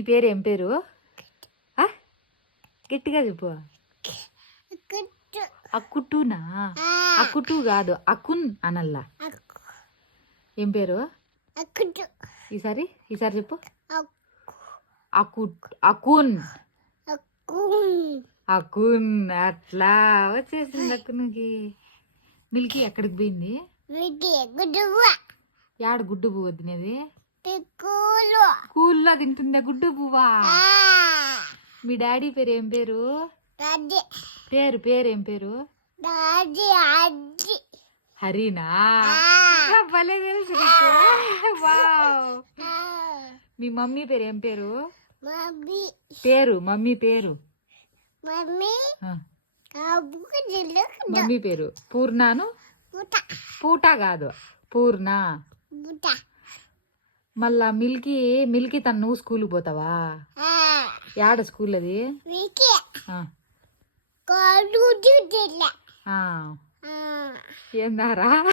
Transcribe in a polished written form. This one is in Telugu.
నీ పేరు ఏం పేరు? గట్టిగా చెప్పు. అక్కుటూనా? అక్కుటూ కాదు, అకున్ అనల్లా. ఏం పేరు? ఈసారి చెప్పు. అకున్. అకున్. అట్లా వచ్చేసింది అక్కునికి. మిల్కీ ఎక్కడికి పోయింది? యాడ గుడ్డు పువ్వు తినేది? స్కూల్లో తింటుందా గుడ్డు పువ్వా? మీ డాడీ పేరు ఏం పేరు? పేరు ఏం పేరు? హరినా? భలే తెలుసు. మీ మమ్మీ పేరు ఏం పేరు? మమ్మీ పేరు మమ్మీ పేరు పూర్ణాను. పూట కాదు, పూర్ణ. మళ్ళా మిల్కీ నువ్వు స్కూల్కి పోతావా? యాడ స్కూల్ అది? ఏందారా?